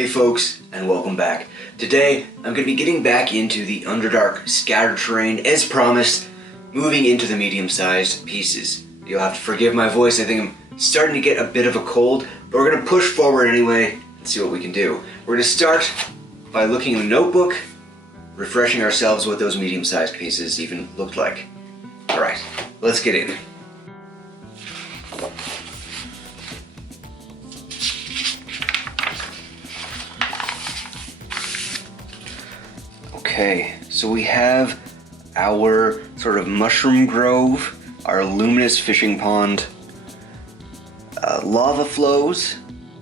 Hey folks, and welcome back. Today, I'm going to be getting back into the Underdark scattered terrain as promised, moving into the medium-sized pieces. You'll have to forgive my voice, I think I'm starting to get a bit of a cold, but we're going to push forward anyway and see what we can do. We're going to start by looking in the notebook, refreshing ourselves what those medium-sized pieces even looked like. Alright, let's get in. Okay, so we have our sort of mushroom grove, our luminous fishing pond, lava flows.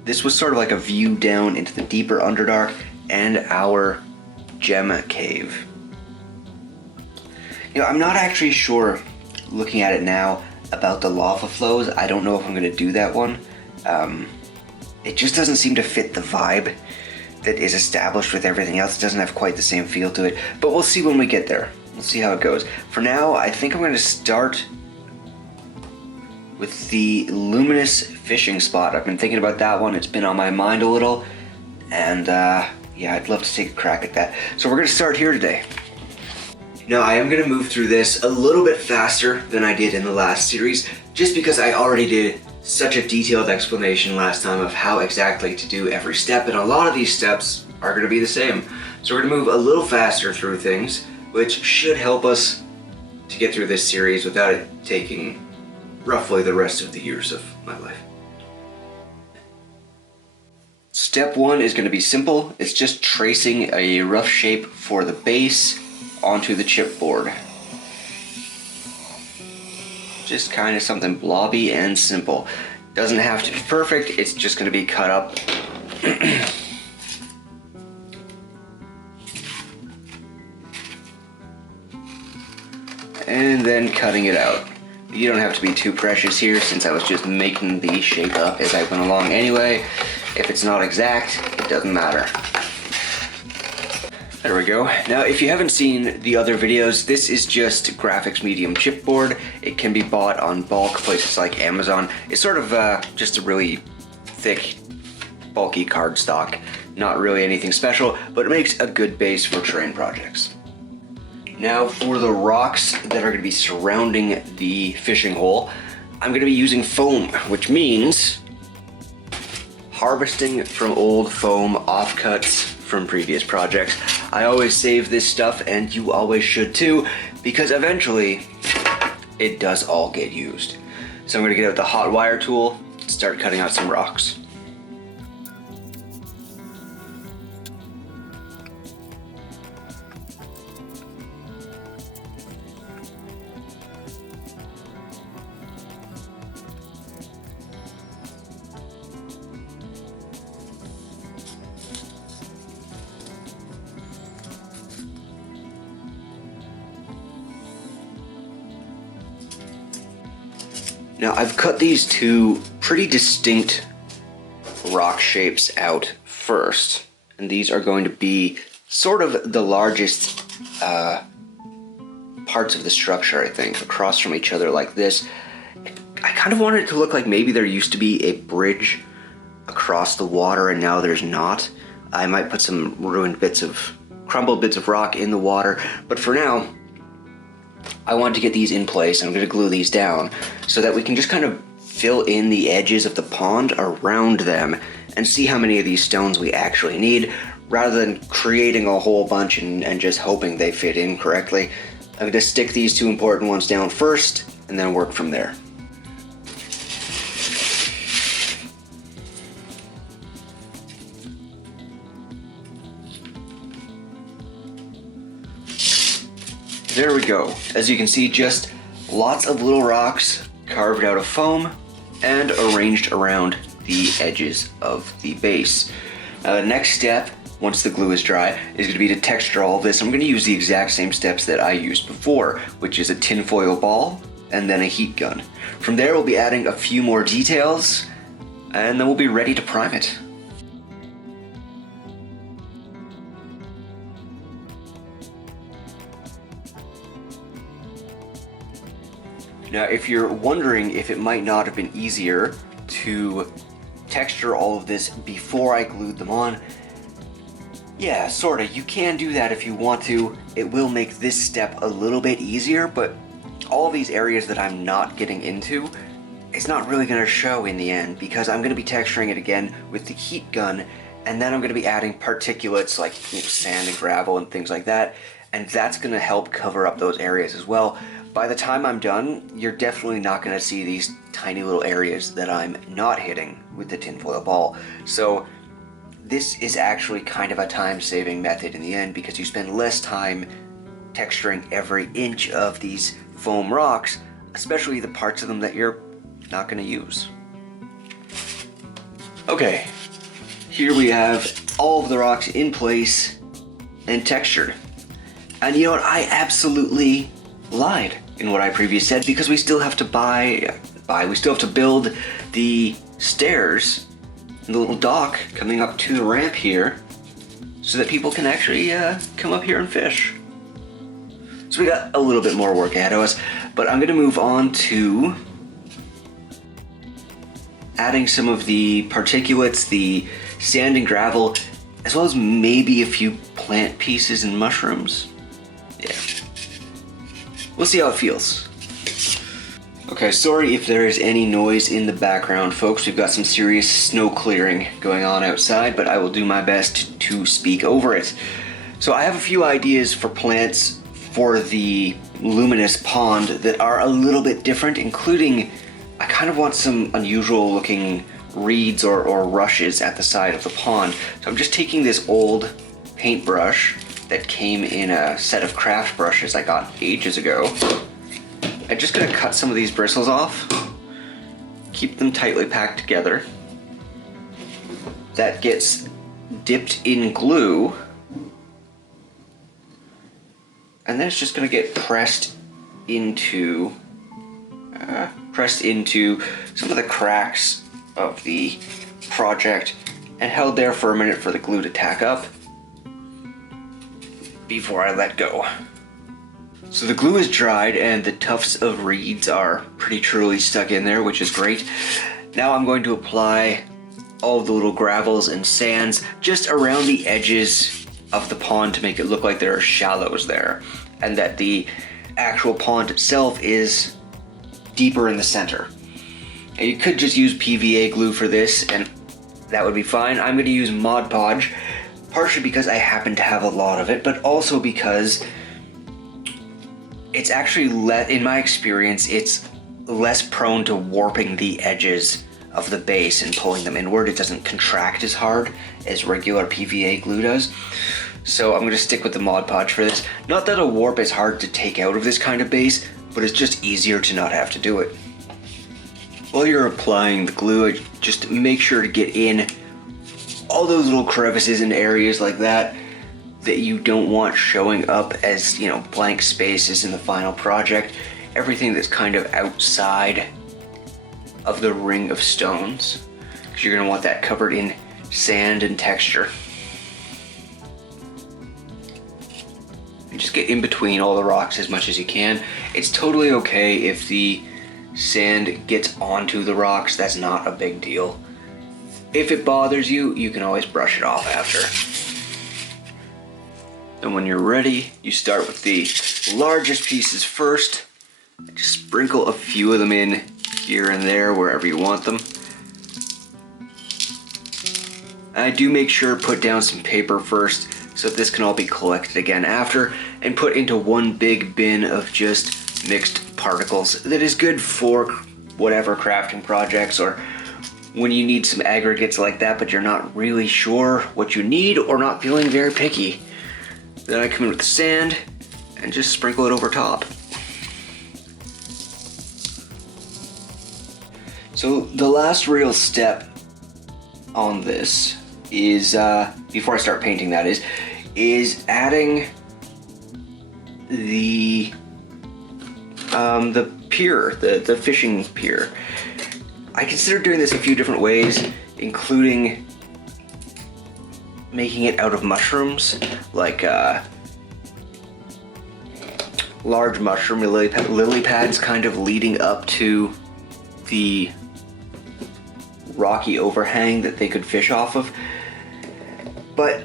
This was sort of like a view down into the deeper Underdark, and our gem cave. You know, I'm not actually sure, looking at it now, about the lava flows. I don't know if I'm going to do that one. It just doesn't seem to fit the vibe that is established with everything else. It doesn't have quite the same feel to it, but we'll see when we get there. We'll see how it goes. For now, I think I'm going to start with the luminous fishing spot. I've been thinking about that one. It's been on my mind a little, and yeah, I'd love to take a crack at that. So we're going to start here today. Now, I am going to move through this a little bit faster than I did in the last series, just because I already did such a detailed explanation last time of how exactly to do every step, and a lot of these steps are going to be the same. So we're going to move a little faster through things, which should help us to get through this series without it taking roughly the rest of the years of my life. Step one is going to be simple. It's just tracing a rough shape for the base onto the chipboard. Just kind of something blobby and simple. Doesn't have to be perfect, it's just going to be cut up. And then cutting it out. You don't have to be too precious here, since I was just making the shape up as I went along anyway. If it's not exact, it doesn't matter. There we go. Now, if you haven't seen the other videos, this is just graphics medium chipboard. It can be bought on bulk, places like Amazon. It's sort of just a really thick, bulky cardstock. Not really anything special, but it makes a good base for terrain projects. Now, for the rocks that are going to be surrounding the fishing hole, I'm going to be using foam, which means harvesting from old foam offcuts from previous projects. I always save this stuff, and you always should too, because eventually it does all get used. So I'm going to get out the hot wire tool and start cutting out some rocks. Now, I've cut these two pretty distinct rock shapes out first, and these are going to be sort of the largest parts of the structure, I think, across from each other like this. I kind of wanted it to look like maybe there used to be a bridge across the water and now there's not. I might put some crumbled bits of rock in the water, but for now, I want to get these in place. I'm going to glue these down so that we can just kind of fill in the edges of the pond around them and see how many of these stones we actually need, rather than creating a whole bunch and just hoping they fit in correctly. I'm going to stick these two important ones down first and then work from there. There we go. As you can see, just lots of little rocks carved out of foam and arranged around the edges of the base. The next step, once the glue is dry, is going to be to texture all of this. I'm going to use the exact same steps that I used before, which is a tinfoil ball and then a heat gun. From there, we'll be adding a few more details, and then we'll be ready to prime it. Now, if you're wondering if it might not have been easier to texture all of this before I glued them on, Yeah, sorta. You can do that if you want to. It will make this step a little bit easier, but all these areas that I'm not getting into, it's not really going to show in the end because I'm going to be texturing it again with the heat gun, and then I'm going to be adding particulates like sand and gravel and things like that, and that's going to help cover up those areas as well. By the time I'm done, you're definitely not going to see these tiny little areas that I'm not hitting with the tinfoil ball. So this is actually kind of a time-saving method in the end because you spend less time texturing every inch of these foam rocks, especially the parts of them that you're not going to use. Okay, here we have all of the rocks in place and textured. And you know what? I absolutely lied in what I previously said because we still have to we still have to build the stairs and the little dock coming up to the ramp here so that people can actually come up here and fish. So we got a little bit more work ahead of us, but I'm gonna move on to adding some of the particulates, the sand and gravel, as well as maybe a few plant pieces and mushrooms. Yeah. We'll see how it feels. Okay, sorry if there is any noise in the background, folks. We've got some serious snow clearing going on outside, but I will do my best to speak over it. So I have a few ideas for plants for the Luminous pond that are a little bit different, including I kind of want some unusual looking reeds or rushes at the side of the pond. So I'm just taking this old paintbrush that came in a set of craft brushes I got ages ago. I'm just gonna cut some of these bristles off, keep them tightly packed together. That gets dipped in glue, and then it's just gonna get pressed into some of the cracks of the project and held there for a minute for the glue to tack up before I let go. So the glue is dried and the tufts of reeds are pretty truly stuck in there, which is great. Now I'm going to apply all of the little gravels and sands just around the edges of the pond to make it look like there are shallows there, and that the actual pond itself is deeper in the center. And you could just use PVA glue for this and that would be fine. I'm going to use Mod Podge, partially because I happen to have a lot of it, but also because it's actually, in my experience, it's less prone to warping the edges of the base and pulling them inward. It doesn't contract as hard as regular PVA glue does. So I'm going to stick with the Mod Podge for this. Not that a warp is hard to take out of this kind of base, but it's just easier to not have to do it. While you're applying the glue, just make sure to get in all those little crevices and areas like that you don't want showing up as, blank spaces in the final project. Everything that's kind of outside of the ring of stones, because you're going to want that covered in sand and texture. And just get in between all the rocks as much as you can. It's totally okay if the sand gets onto the rocks. That's not a big deal. If it bothers you, you can always brush it off after. And when you're ready, you start with the largest pieces first. Just sprinkle a few of them in here and there, wherever you want them. I do make sure to put down some paper first, so this can all be collected again after, and put into one big bin of just mixed particles that is good for whatever crafting projects, or when you need some aggregates like that, but you're not really sure what you need or not feeling very picky. Then I come in with the sand and just sprinkle it over top. So the last real step on this is, before I start painting that is adding the pier, the fishing pier. I considered doing this a few different ways, including making it out of mushrooms, like large mushroom lily pads kind of leading up to the rocky overhang that they could fish off of. But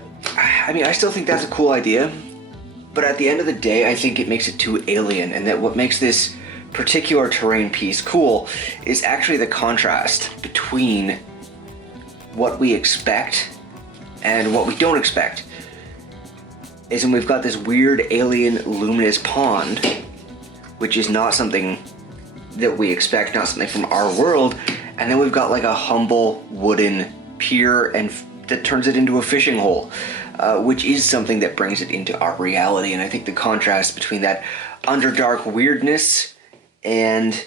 I mean, I still think that's a cool idea, but at the end of the day, I think it makes it too alien, and that what makes this particular terrain piece cool is actually the contrast between what we expect and what we don't expect. Is when we've got this weird alien luminous pond, which is not something that we expect, not something from our world, and then we've got like a humble wooden pier and that turns it into a fishing hole, which is something that brings it into our reality. And I think the contrast between that Underdark weirdness and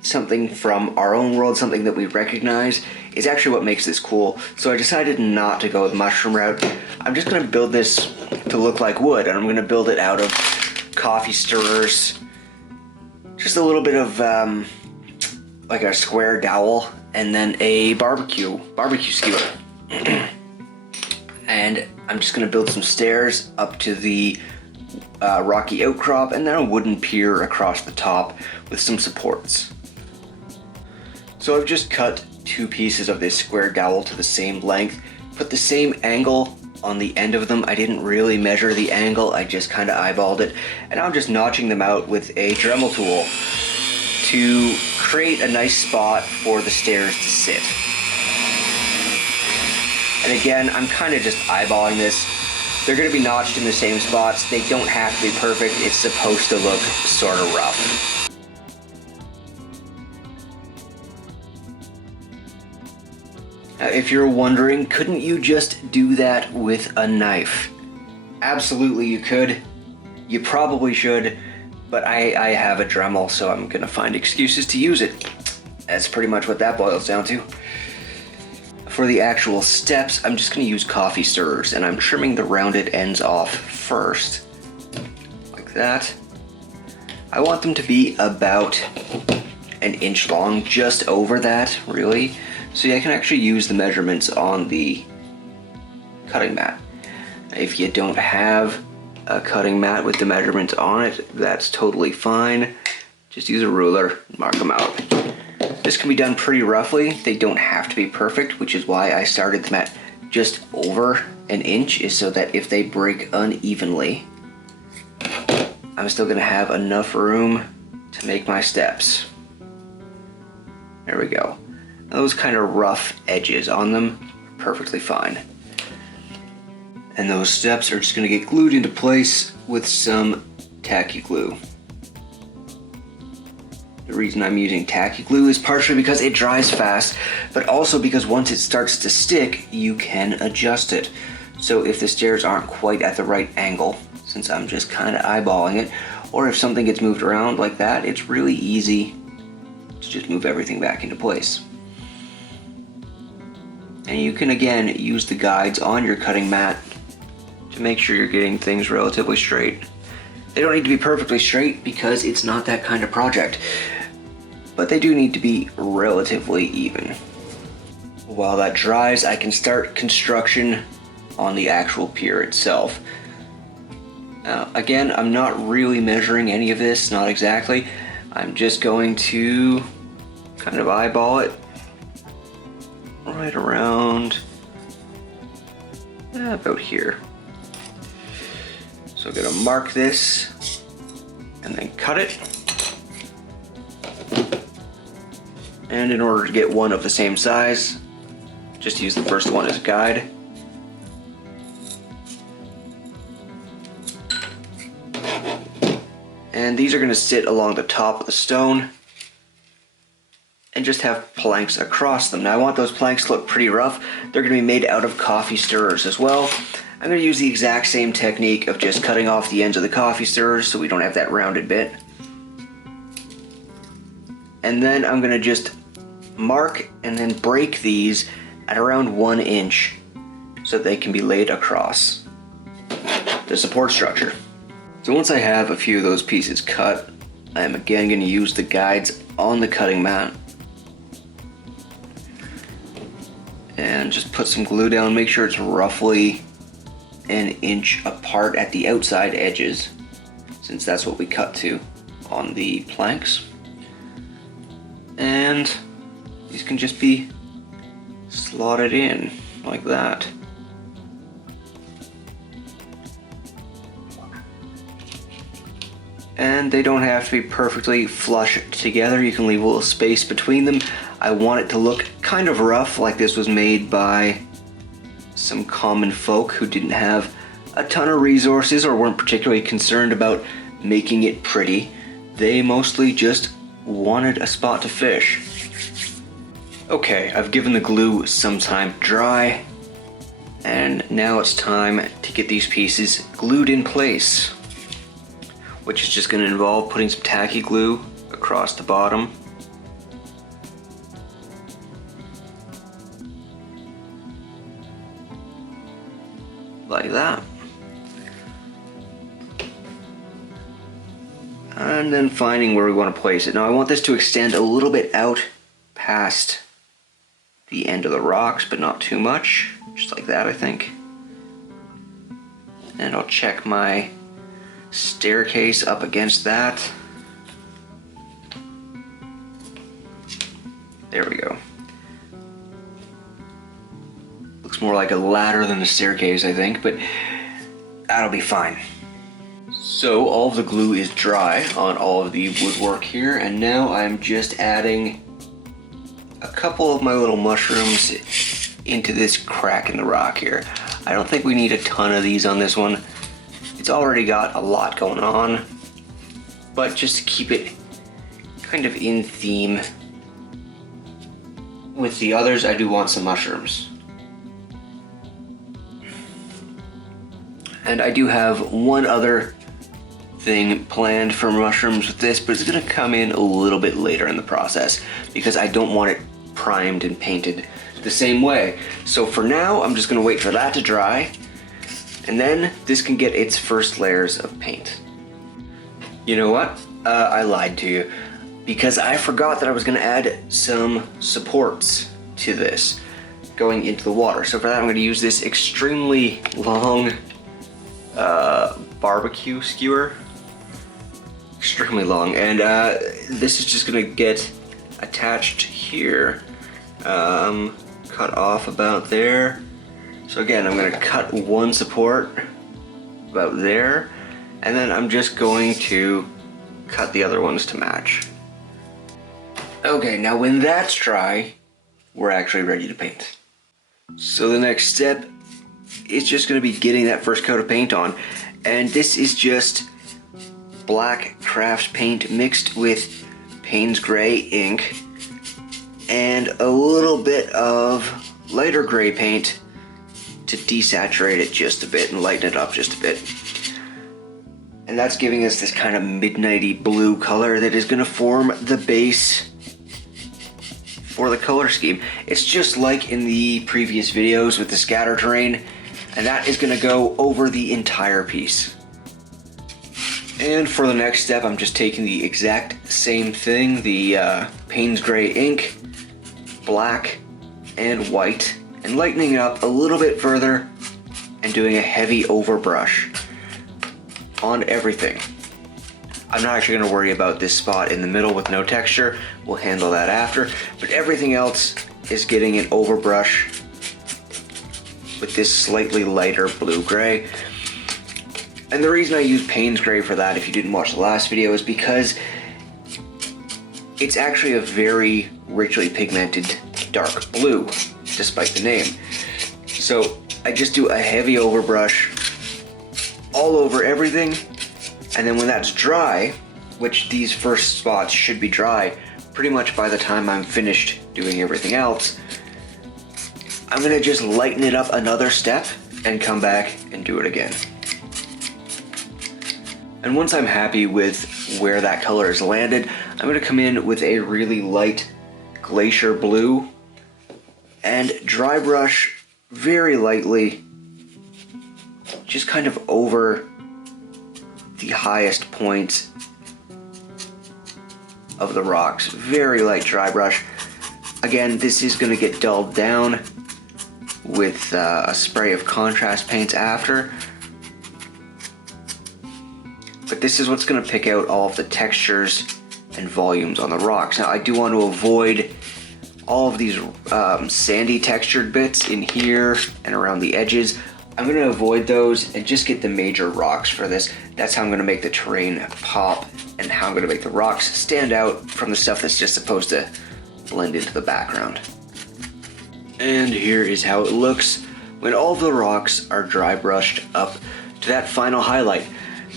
something from our own world, something that we recognize, is actually what makes this cool. So I decided not to go with mushroom route. I'm just going to build this to look like wood, and I'm going to build it out of coffee stirrers, just a little bit of like a square dowel, and then a barbecue skewer. And I'm just going to build some stairs up to the rocky outcrop, and then a wooden pier across the top with some supports. So I've just cut 2 pieces of this square dowel to the same length, put the same angle on the end of them. I didn't really measure the angle, I just kind of eyeballed it, and I'm just notching them out with a Dremel tool to create a nice spot for the stairs to sit. And again, I'm kind of just eyeballing this. They're going to be notched in the same spots. They don't have to be perfect. It's supposed to look sort of rough. Now, if you're wondering, couldn't you just do that with a knife? Absolutely you could. You probably should, but I have a Dremel, so I'm gonna find excuses to use it. That's pretty much what that boils down to. For the actual steps, I'm just gonna use coffee stirrers, and I'm trimming the rounded ends off first, like that. I want them to be about 1 inch long, just over that, really. So yeah, I can actually use the measurements on the cutting mat. If you don't have a cutting mat with the measurements on it, that's totally fine. Just use a ruler, mark them out. This can be done pretty roughly. They don't have to be perfect, which is why I started them at just over 1 inch, is so that if they break unevenly, I'm still gonna have enough room to make my steps. There we go. Those kind of rough edges on them are perfectly fine. And those steps are just going to get glued into place with some tacky glue. The reason I'm using tacky glue is partially because it dries fast, but also because once it starts to stick, you can adjust it. So if the stairs aren't quite at the right angle, since I'm just kind of eyeballing it, or if something gets moved around like that, it's really easy to just move everything back into place. And you can again use the guides on your cutting mat to make sure you're getting things relatively straight. They don't need to be perfectly straight because it's not that kind of project, but they do need to be relatively even. While that dries, I can start construction on the actual pier itself. Now, again, I'm not really measuring any of this, not exactly. I'm just going to kind of eyeball it right around about here. So I'm gonna mark this and then cut it. And in order to get one of the same size, just use the first one as a guide. And these are gonna sit along the top of the stone and just have planks across them. Now I want those planks to look pretty rough. They're gonna be made out of coffee stirrers as well. I'm gonna use the exact same technique of just cutting off the ends of the coffee stirrers so we don't have that rounded bit. And then I'm gonna just mark and then break these at around 1 inch so that they can be laid across the support structure. So once I have a few of those pieces cut, I am again gonna use the guides on the cutting mat and just put some glue down, make sure it's roughly 1 inch apart at the outside edges, since that's what we cut to on the planks. And these can just be slotted in like that. And they don't have to be perfectly flush together. You can leave a little space between them. I want it to look kind of rough, like this was made by some common folk who didn't have a ton of resources or weren't particularly concerned about making it pretty. They mostly just wanted a spot to fish. Okay, I've given the glue some time to dry, and now it's time to get these pieces glued in place, which is just going to involve putting some tacky glue across the bottom. Like that. And then finding where we want to place it. Now I want this to extend a little bit out past the end of the rocks, but not too much. Just like that, I think. And I'll check my staircase up against that. There we go. Looks more like a ladder than a staircase, I think, but that'll be fine. So all of the glue is dry on all of the woodwork here, and now I'm just adding a couple of my little mushrooms into this crack in the rock here. I don't think we need a ton of these on this one. It's already got a lot going on, but just to keep it kind of in theme with the others, I do want some mushrooms. And I do have one other thing planned for mushrooms with this, but it's gonna come in a little bit later in the process because I don't want it primed and painted the same way. So for now, I'm just gonna wait for that to dry, and then this can get its first layers of paint. You know what? I lied to you because I forgot that I was gonna add some supports to this going into the water. So for that, I'm gonna use this extremely long barbecue skewer. Extremely long, and this is just gonna get attached here, cut off about there. So again, I'm gonna cut one support about there, and then I'm just going to cut the other ones to match. Okay, now when that's dry, we're actually ready to paint. So the next step is just gonna be getting that first coat of paint on, and this is just black craft paint mixed with Payne's Gray ink and a little bit of lighter gray paint to desaturate it just a bit and lighten it up just a bit. And that's giving us this kind of midnighty blue color that is going to form the base for the color scheme. It's just like in the previous videos with the scatter terrain, and that is going to go over the entire piece. And for the next step, I'm just taking the exact same thing, the Payne's Gray ink, black and white, and lightening it up a little bit further and doing a heavy overbrush on everything. I'm not actually going to worry about this spot in the middle with no texture. We'll handle that after, but everything else is getting an overbrush with this slightly lighter blue-gray. And the reason I use Payne's Gray for that, if you didn't watch the last video, is because it's actually a very richly pigmented dark blue, despite the name. So I just do a heavy overbrush all over everything, and then when that's dry, which these first spots should be dry pretty much by the time I'm finished doing everything else, I'm gonna just lighten it up another step and come back and do it again. And once I'm happy with where that color is landed, I'm going to come in with a really light glacier blue and dry brush very lightly, just kind of over the highest points of the rocks. Very light dry brush. Again, this is going to get dulled down with a spray of contrast paints after. But this is what's going to pick out all of the textures and volumes on the rocks. Now I do want to avoid all of these sandy textured bits in here and around the edges. I'm going to avoid those and just get the major rocks for this. That's how I'm going to make the terrain pop and how I'm going to make the rocks stand out from the stuff that's just supposed to blend into the background. And here is how it looks when all the rocks are dry brushed up to that final highlight.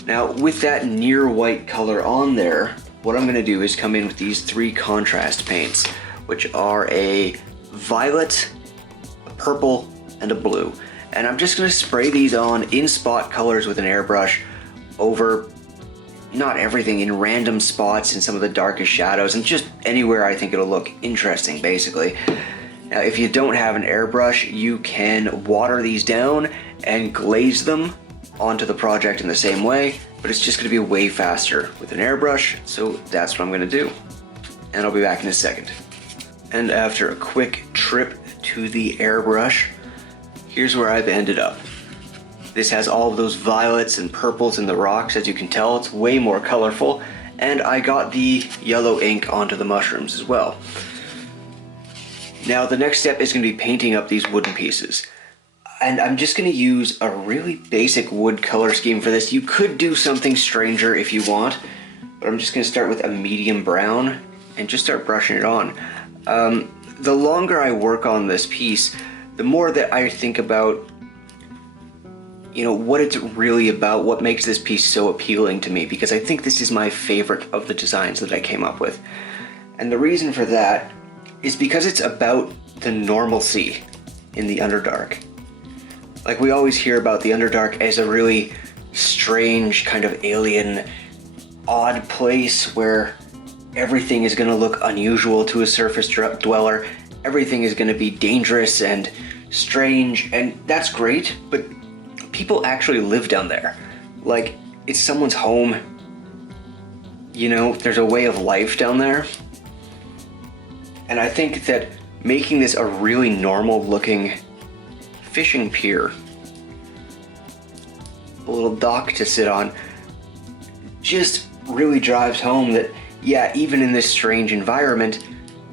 Now with that near white color on there, what I'm going to do is come in with these 3 contrast paints, which are a violet, a purple, and a blue. And I'm just going to spray these on in spot colors with an airbrush over not everything, in random spots, in some of the darkest shadows, and just anywhere I think it'll look interesting, basically. Now, if you don't have an airbrush, you can water these down and glaze them onto the project in the same way, but it's just going to be way faster with an airbrush, so that's what I'm going to do. And I'll be back in a second. And after a quick trip to the airbrush, here's where I've ended up. This has all of those violets and purples in the rocks. As you can tell, it's way more colorful, and I got the yellow ink onto the mushrooms as well. Now the next step is going to be painting up these wooden pieces. And I'm just going to use a really basic wood color scheme for this. You could do something stranger if you want, but I'm just going to start with a medium brown and just start brushing it on. The longer I work on this piece, the more that I think about, you know, what it's really about, what makes this piece so appealing to me, because I think this is my favorite of the designs that I came up with. And the reason for that is because it's about the normalcy in the Underdark. Like, we always hear about the Underdark as a really strange, kind of alien, odd place where everything is going to look unusual to a surface dweller. Everything is going to be dangerous and strange, and that's great, but people actually live down there. Like, it's someone's home. You know, there's a way of life down there. And I think that making this a really normal looking fishing pier, a little dock to sit on, just really drives home that, yeah, even in this strange environment,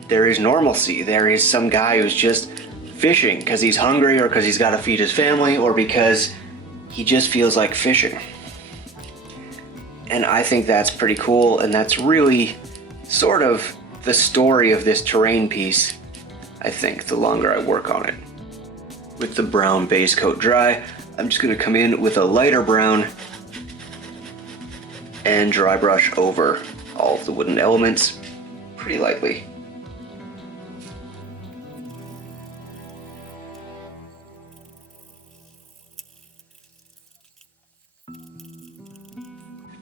there is normalcy. There is some guy who's just fishing because he's hungry, or because he's got to feed his family, or because he just feels like fishing. And I think that's pretty cool, and that's really sort of the story of this terrain piece, I think, the longer I work on it. With the brown base coat dry, I'm just going to come in with a lighter brown and dry brush over all of the wooden elements pretty lightly.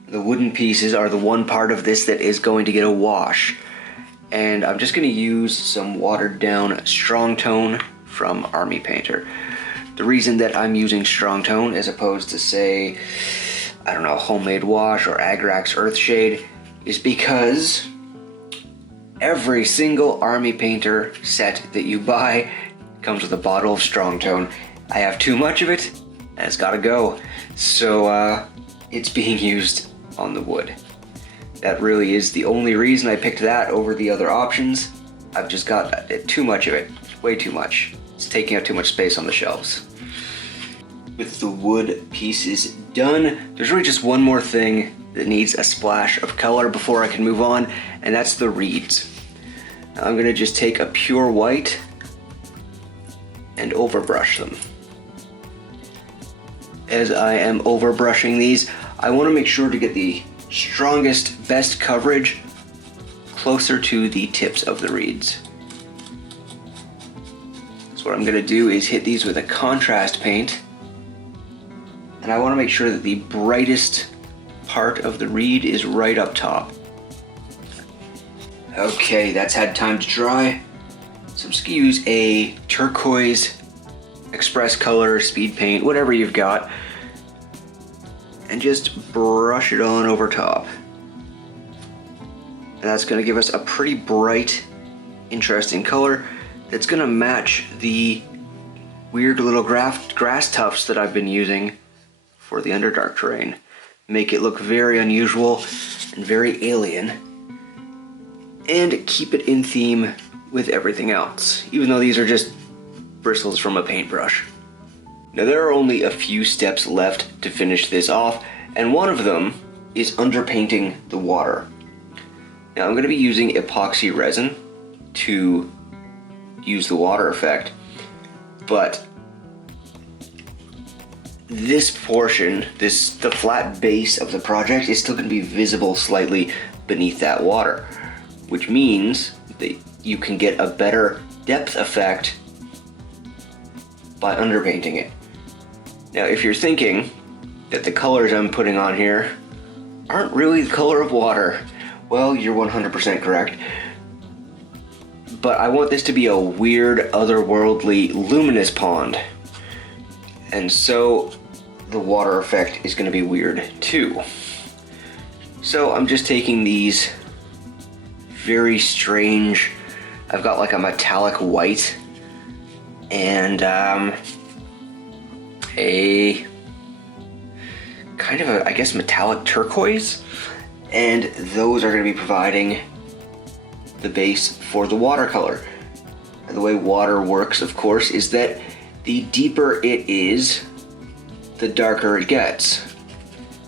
The wooden pieces are the one part of this that is going to get a wash. And I'm just going to use some watered down strong tone from Army Painter. The reason that I'm using strong tone as opposed to, say, I don't know, Homemade Wash or Agrax Earthshade is because every single Army Painter set that you buy comes with a bottle of strong tone. I have too much of it, and it's gotta go. So it's being used on the wood. That really is the only reason I picked that over the other options. I've just got too much of it, way too much. It's taking up too much space on the shelves. With the wood pieces done, there's really just one more thing that needs a splash of color before I can move on, and that's the reeds. I'm gonna just take a pure white and overbrush them. As I am overbrushing these, I want to make sure to get the strongest, best coverage closer to the tips of the reeds. So what I'm going to do is hit these with a contrast paint, and I want to make sure that the brightest part of the reed is right up top. Okay, that's had time to dry. So I'm just going to use a turquoise, express color, speed paint, whatever you've got, and just brush it on over top. And that's going to give us a pretty bright, interesting color that's going to match the weird little grass tufts that I've been using for the Underdark terrain. Make it look very unusual and very alien, and keep it in theme with everything else, even though these are just bristles from a paintbrush. Now there are only a few steps left to finish this off, and one of them is underpainting the water. Now I'm going to be using epoxy resin to use the water effect, but this portion, the flat base of the project, is still going to be visible slightly beneath that water, which means that you can get a better depth effect by underpainting it. Now, if you're thinking that the colors I'm putting on here aren't really the color of water, well, you're 100% correct. But I want this to be a weird, otherworldly, luminous pond. And so the water effect is going to be weird too. So I'm just taking these very strange, I've got like a metallic white and a kind of a, I guess, metallic turquoise, and those are going to be providing the base for the watercolor. And the way water works, of course, is that the deeper it is, the darker it gets,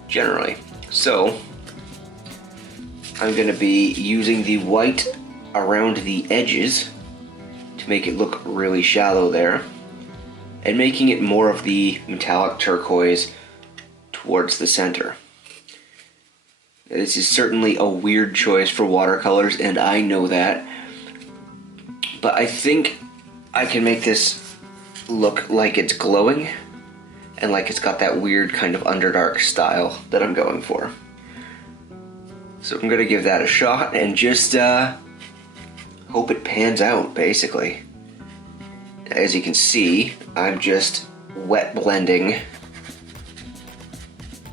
generally. So I'm going to be using the white around the edges to make it look really shallow there, and making it more of the metallic turquoise towards the center. This is certainly a weird choice for watercolors, and I know that, but I think I can make this look like it's glowing and like it's got that weird kind of Underdark style that I'm going for. So I'm gonna give that a shot and just hope it pans out, basically. As you can see, I'm just wet blending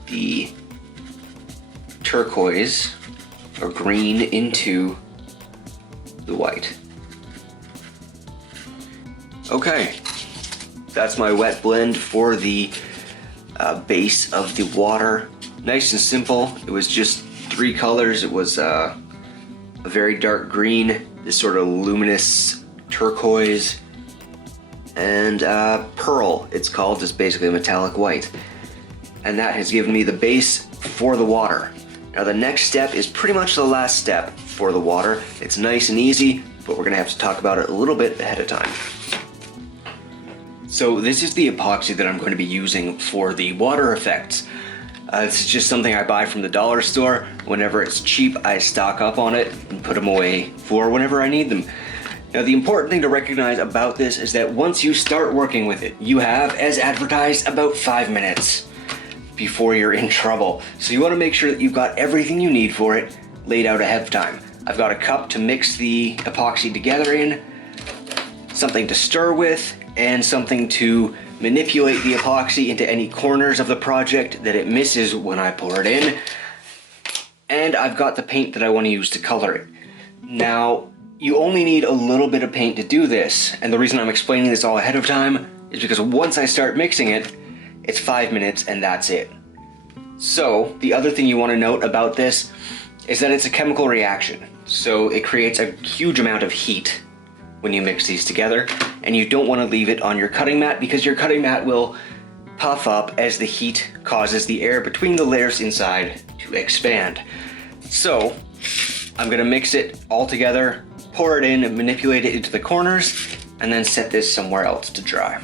the turquoise or green into the white. Okay, that's my wet blend for the base of the water. Nice and simple. It was just 3 colors. It was a very dark green, this sort of luminous turquoise, and pearl, it's called, just basically a metallic white. And that has given me the base for the water. Now the next step is pretty much the last step for the water. It's nice and easy, but we're gonna have to talk about it a little bit ahead of time. So this is the epoxy that I'm going to be using for the water effects. This is just something I buy from the dollar store. Whenever it's cheap, I stock up on it and put them away for whenever I need them. Now the important thing to recognize about this is that once you start working with it, you have, as advertised, about 5 minutes before you're in trouble. So you want to make sure that you've got everything you need for it laid out ahead of time. I've got a cup to mix the epoxy together in, something to stir with, and something to manipulate the epoxy into any corners of the project that it misses when I pour it in. And I've got the paint that I want to use to color it. Now, you only need a little bit of paint to do this, and the reason I'm explaining this all ahead of time is because once I start mixing it, it's 5 minutes and that's it. So, the other thing you want to note about this is that it's a chemical reaction. So it creates a huge amount of heat when you mix these together, and you don't want to leave it on your cutting mat because your cutting mat will puff up as the heat causes the air between the layers inside to expand. So I'm gonna mix it all together, pour it in and manipulate it into the corners, and then set this somewhere else to dry.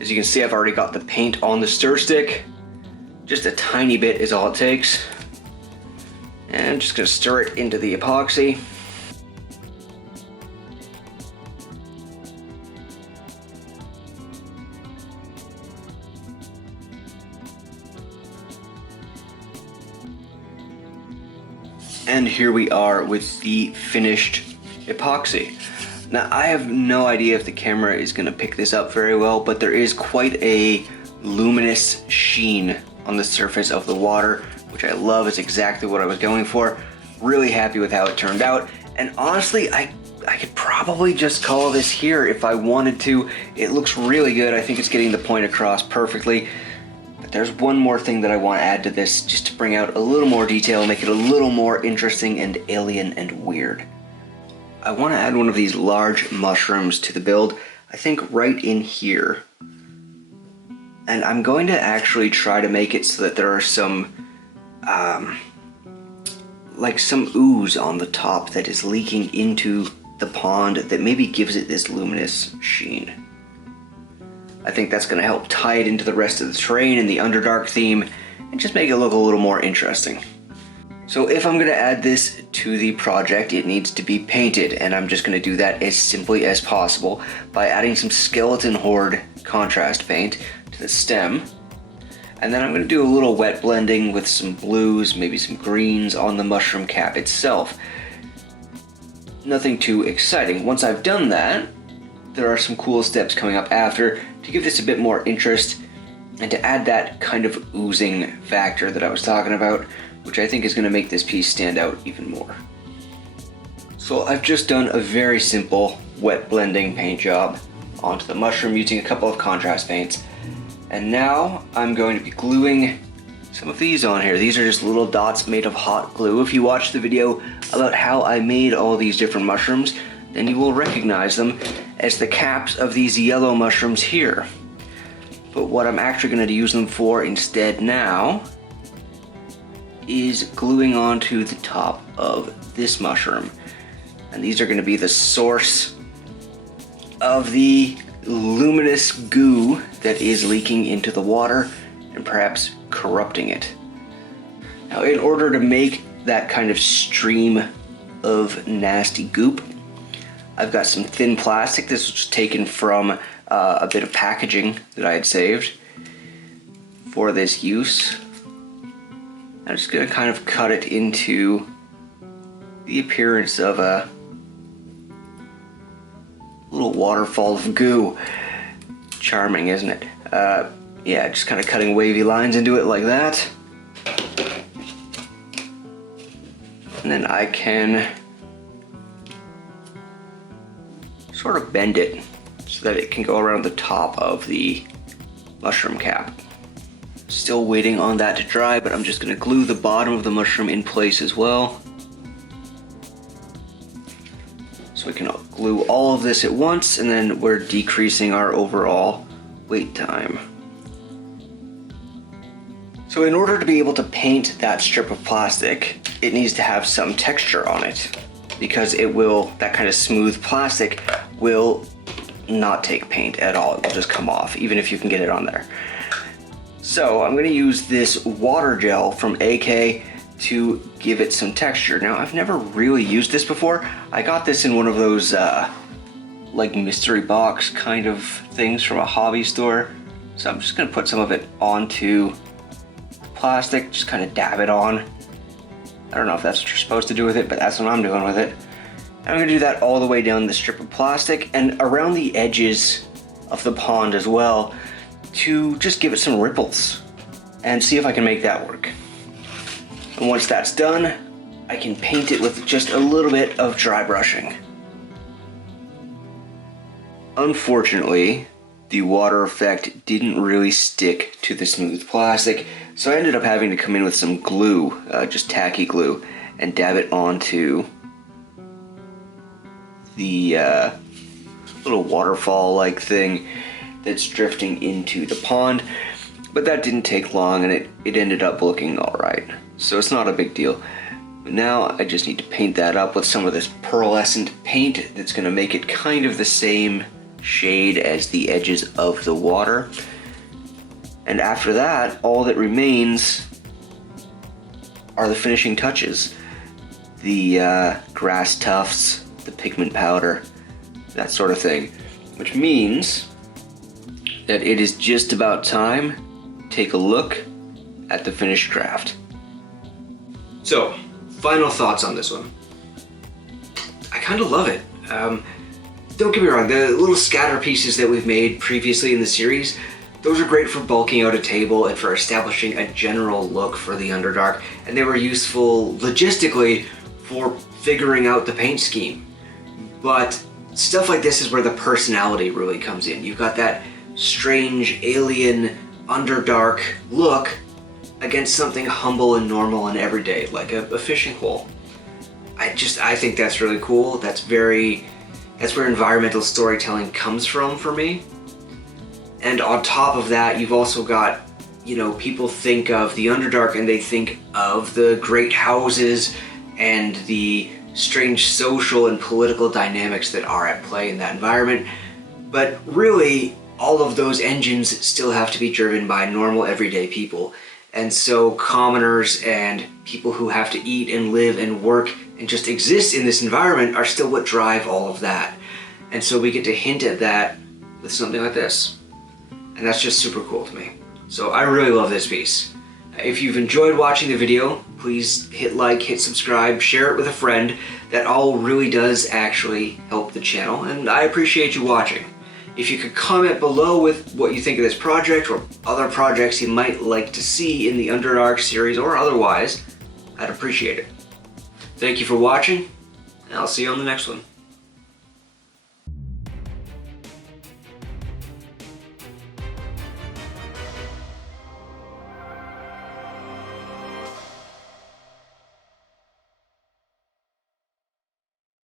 As you can see, I've already got the paint on the stir stick. Just a tiny bit is all it takes. And I'm just gonna stir it into the epoxy. And here we are with the finished epoxy. Now, I have no idea if the camera is going to pick this up very well, but there is quite a luminous sheen on the surface of the water, which I love. It's exactly what I was going for. Really happy with how it turned out. And honestly, I could probably just call this here if I wanted to. It looks really good. I think it's getting the point across perfectly. But there's one more thing that I want to add to this just to bring out a little more detail, make it a little more interesting and alien and weird. I want to add one of these large mushrooms to the build, I think right in here. And I'm going to actually try to make it so that there are some, like some ooze on the top that is leaking into the pond that maybe gives it this luminous sheen. I think that's going to help tie it into the rest of the terrain and the Underdark theme and just make it look a little more interesting. So if I'm going to add this to the project, it needs to be painted, and I'm just going to do that as simply as possible by adding some Skeleton Horde contrast paint to the stem. And then I'm going to do a little wet blending with some blues, maybe some greens on the mushroom cap itself. Nothing too exciting. Once I've done that, there are some cool steps coming up after to give this a bit more interest and to add that kind of oozing factor that I was talking about, which I think is going to make this piece stand out even more. So I've just done a very simple wet blending paint job onto the mushroom using a couple of contrast paints. And now I'm going to be gluing some of these on here. These are just little dots made of hot glue. If you watch the video about how I made all these different mushrooms, then you will recognize them as the caps of these yellow mushrooms here. But what I'm actually going to use them for instead now is gluing onto the top of this mushroom. And these are going to be the source of the luminous goo that is leaking into the water and perhaps corrupting it. Now, in order to make that kind of stream of nasty goop, I've got some thin plastic. This was taken from a bit of packaging that I had saved for this use. I'm just going to kind of cut it into the appearance of a little waterfall of goo. Charming, isn't it? Yeah, just kind of cutting wavy lines into it like that. And then I can sort of bend it so that it can go around the top of the mushroom cap. Still waiting on that to dry, but I'm just going to glue the bottom of the mushroom in place as well. So we can glue all of this at once, and then we're decreasing our overall wait time. So in order to be able to paint that strip of plastic, it needs to have some texture on it, because it will, that kind of smooth plastic will not take paint at all. It will just come off, even if you can get it on there. So I'm going to use this water gel from AK to give it some texture. Now, I've never really used this before. I got this in one of those like mystery box kind of things from a hobby store. So I'm just going to put some of it onto the plastic, just kind of dab it on. I don't know if that's what you're supposed to do with it, but that's what I'm doing with it. And I'm going to do that all the way down the strip of plastic and around the edges of the pond as well, to just give it some ripples and see if I can make that work. And once that's done, I can paint it with just a little bit of dry brushing. Unfortunately, the water effect didn't really stick to the smooth plastic, so I ended up having to come in with some glue, just tacky glue, and dab it onto the little waterfall-like thing that's drifting into the pond. But that didn't take long, and it ended up looking alright. So it's not a big deal. But now I just need to paint that up with some of this pearlescent paint that's going to make it kind of the same shade as the edges of the water. And after that, all that remains are the finishing touches. The grass tufts, the pigment powder, that sort of thing. Which means that it is just about time to take a look at the finished craft. So, final thoughts on this one. I kind of love it. Don't get me wrong, the little scatter pieces that we've made previously in the series, those are great for bulking out a table and for establishing a general look for the Underdark, and they were useful logistically for figuring out the paint scheme. But stuff like this is where the personality really comes in. You've got that strange, alien, Underdark look against something humble and normal and everyday, like a fishing hole. I think that's really cool. That's where environmental storytelling comes from for me. And on top of that, you've also got, you know, people think of the Underdark and they think of the great houses and the strange social and political dynamics that are at play in that environment. But really, all of those engines still have to be driven by normal everyday people. And so commoners and people who have to eat and live and work and just exist in this environment are still what drive all of that. And so we get to hint at that with something like this. And that's just super cool to me. So I really love this piece. If you've enjoyed watching the video, please hit like, hit subscribe, share it with a friend. That all really does actually help the channel, and I appreciate you watching. If you could comment below with what you think of this project or other projects you might like to see in the Underdark series or otherwise, I'd appreciate it. Thank you for watching, and I'll see you on the next one.